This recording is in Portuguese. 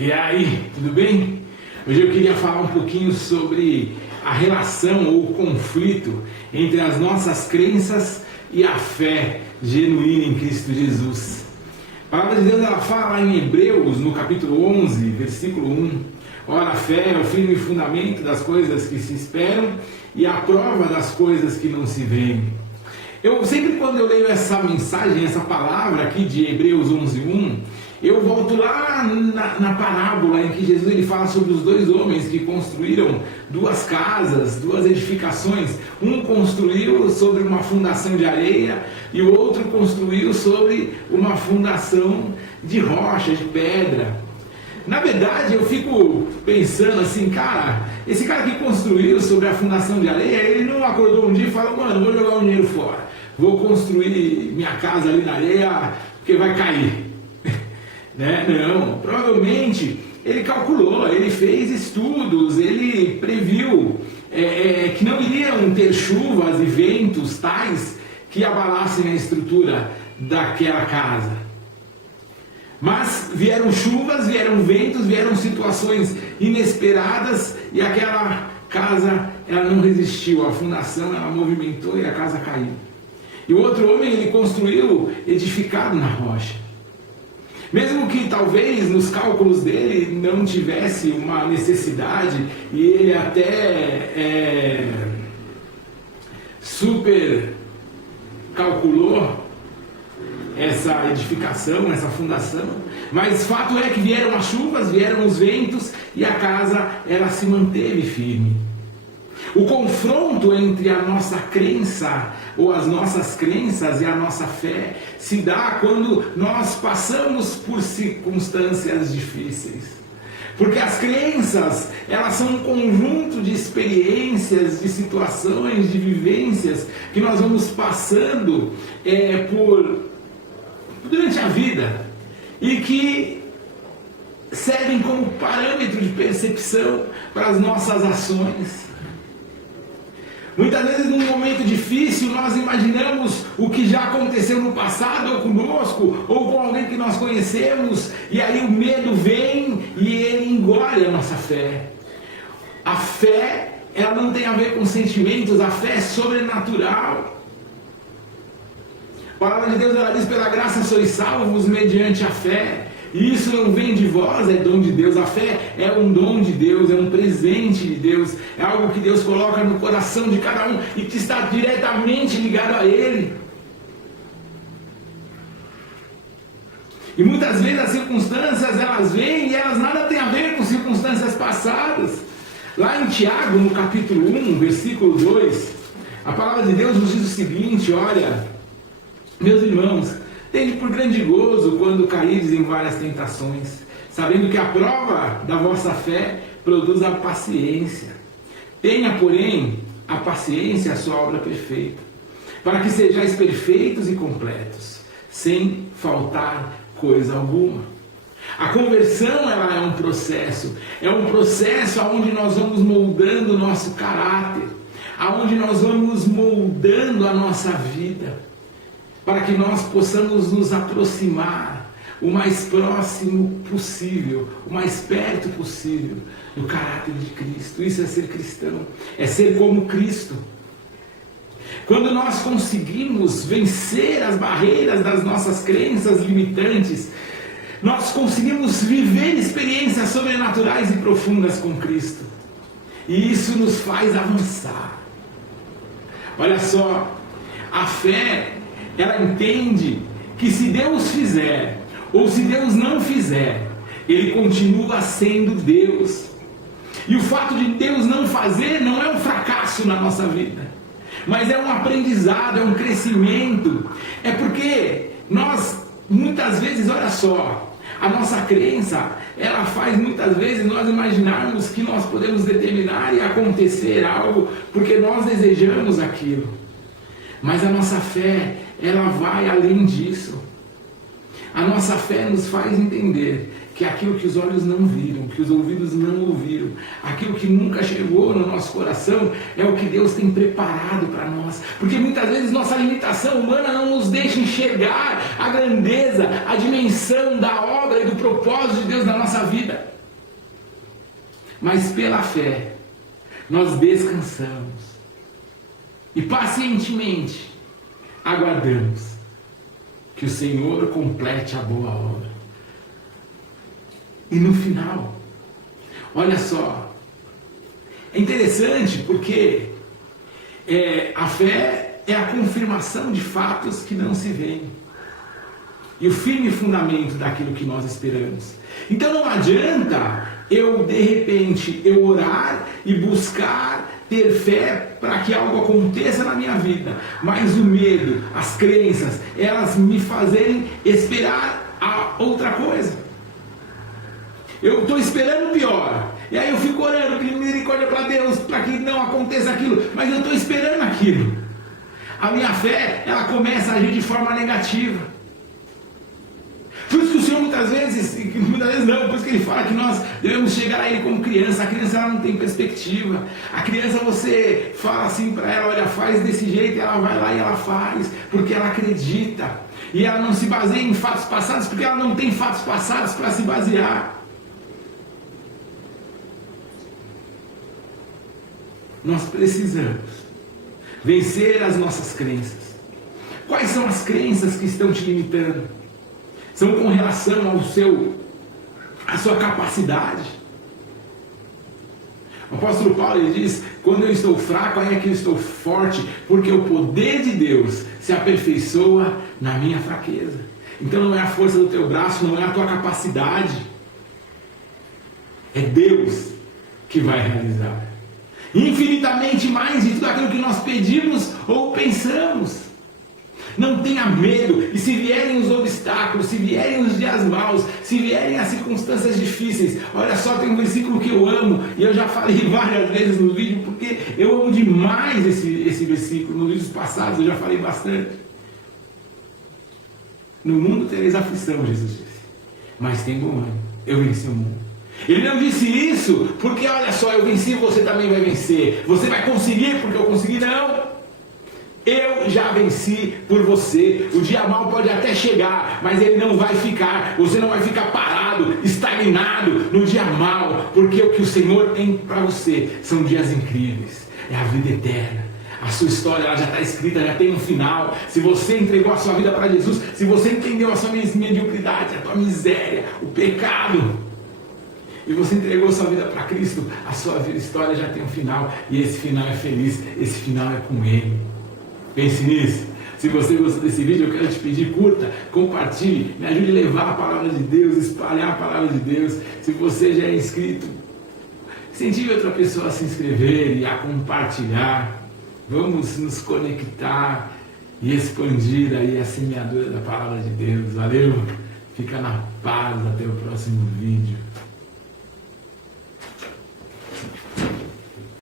E aí, tudo bem? Hoje eu queria falar um pouquinho sobre a relação ou o conflito entre as nossas crenças e a fé genuína em Cristo Jesus. A palavra de Deus ela fala em Hebreus, no capítulo 11, versículo 1. Ora, a fé é o firme fundamento das coisas que se esperam e a prova das coisas que não se veem. Eu sempre quando eu leio essa mensagem, essa palavra aqui de Hebreus 11:1, eu volto lá na parábola em que Jesus ele fala sobre os dois homens que construíram duas casas, duas edificações. Um construiu sobre uma fundação de areia e o outro construiu sobre uma fundação de rocha, de pedra. Na verdade, eu fico pensando assim, cara, esse cara que construiu sobre a fundação de areia, ele não acordou um dia e falou, mano, vou jogar o dinheiro fora, vou construir minha casa ali na areia porque vai cair. Né? Não, provavelmente ele calculou, ele fez estudos, ele previu que não iriam ter chuvas e ventos tais que abalassem a estrutura daquela casa. Mas vieram chuvas, vieram ventos, vieram situações inesperadas e aquela casa ela não resistiu, a fundação ela movimentou e a casa caiu. E o outro homem ele construiu edificado na rocha. Mesmo que talvez nos cálculos dele não tivesse uma necessidade e ele até super calculou essa edificação, essa fundação, mas fato é que vieram as chuvas, vieram os ventos e a casa ela se manteve firme. O confronto entre a nossa crença ou as nossas crenças e a nossa fé se dá quando nós passamos por circunstâncias difíceis. Porque as crenças, elas são um conjunto de experiências, de situações, de vivências que nós vamos passando durante a vida e que servem como parâmetro de percepção para as nossas ações. Muitas vezes num momento difícil nós imaginamos o que já aconteceu no passado ou conosco ou com alguém que nós conhecemos e aí o medo vem e ele engole a nossa fé. A fé ela não tem a ver com sentimentos, a fé é sobrenatural. A palavra de Deus ela diz, pela graça sois salvos mediante a fé. E isso não vem de vós, é dom de Deus. A fé é um dom de Deus, é um presente de Deus. É algo que Deus coloca no coração de cada um e que está diretamente ligado a Ele. E muitas vezes as circunstâncias elas vêm e elas nada têm a ver com circunstâncias passadas. Lá em Tiago, no capítulo 1, versículo 2, a palavra de Deus nos diz o seguinte, olha, meus irmãos, tende por grande gozo quando caídes em várias tentações, sabendo que a prova da vossa fé produz a paciência. Tenha, porém, a paciência a sua obra perfeita, para que sejais perfeitos e completos, sem faltar coisa alguma. A conversão ela é um processo onde nós vamos moldando o nosso caráter, aonde nós vamos moldando a nossa vida, para que nós possamos nos aproximar o mais próximo possível, o mais perto possível do caráter de Cristo. Isso é ser cristão, é ser como Cristo. Quando nós conseguimos vencer as barreiras das nossas crenças limitantes, nós conseguimos viver experiências sobrenaturais e profundas com Cristo. E isso nos faz avançar. Olha só, a fé ela entende que se Deus fizer ou se Deus não fizer, Ele continua sendo Deus. E o fato de Deus não fazer não é um fracasso na nossa vida, mas é um aprendizado, é um crescimento. É porque nós, muitas vezes, olha só, a nossa crença, ela faz muitas vezes nós imaginarmos que nós podemos determinar e acontecer algo porque nós desejamos aquilo. Mas a nossa fé, ela vai além disso. A nossa fé nos faz entender que aquilo que os olhos não viram, que os ouvidos não ouviram, aquilo que nunca chegou no nosso coração, é o que Deus tem preparado para nós. Porque muitas vezes nossa limitação humana não nos deixa enxergar a grandeza, a dimensão da obra e do propósito de Deus na nossa vida. Mas pela fé, nós descansamos e pacientemente aguardamos que o Senhor complete a boa obra. E no final, olha só, é interessante porque a fé é a confirmação de fatos que não se veem e o firme fundamento daquilo que nós esperamos. Então não adianta eu, de repente, orar e buscar ter fé para que algo aconteça na minha vida, mas o medo, as crenças, elas me fazerem esperar a outra coisa. Eu estou esperando o pior, e aí eu fico orando, pedindo misericórdia para Deus, para que não aconteça aquilo, mas eu estou esperando aquilo. A minha fé, ela começa a agir de forma negativa. Por isso que o Senhor muitas vezes não, por isso que Ele fala que nós devemos chegar a Ele como criança. A criança, ela não tem perspectiva. A criança, você fala assim para ela, olha, faz desse jeito, e ela vai lá e ela faz, porque ela acredita. E ela não se baseia em fatos passados, porque ela não tem fatos passados para se basear. Nós precisamos vencer as nossas crenças. Quais são as crenças que estão te limitando? São com relação à sua capacidade. O apóstolo Paulo, ele diz, quando eu estou fraco, aí é que eu estou forte, porque o poder de Deus se aperfeiçoa na minha fraqueza. Então não é a força do teu braço, não é a tua capacidade, é Deus que vai realizar infinitamente mais de tudo aquilo que nós pedimos ou pensamos. Não tenha medo, e se vierem os obstáculos, se vierem os dias maus, se vierem as circunstâncias difíceis, olha só, tem um versículo que eu amo, e eu já falei várias vezes no vídeo, porque eu amo demais esse versículo. Nos vídeos passados eu já falei bastante. No mundo tereis aflição, Jesus disse, mas tem bom ânimo, eu venci o mundo. Ele não disse isso porque, olha só, eu venci, você também vai vencer, você vai conseguir porque eu consegui. Não, eu já venci por você. O dia mau pode até chegar, mas ele não vai ficar. Você não vai ficar parado, estagnado no dia mau, porque o que o Senhor tem para você são dias incríveis, é a vida eterna. A sua história, ela já está escrita, já tem um final. Se você entregou a sua vida para Jesus, se você entendeu a sua mediocridade, a tua miséria, o pecado, e você entregou sua vida para Cristo, a sua história já tem um final, e esse final é feliz, esse final é com Ele. Pense nisso. Se você gostou desse vídeo, eu quero te pedir, curta, compartilhe, me ajude a levar a palavra de Deus, espalhar a palavra de Deus. Se você já é inscrito, incentive outra pessoa a se inscrever e a compartilhar. Vamos nos conectar e expandir aí a semeadura da palavra de Deus. Valeu? Fica na paz, até o próximo vídeo.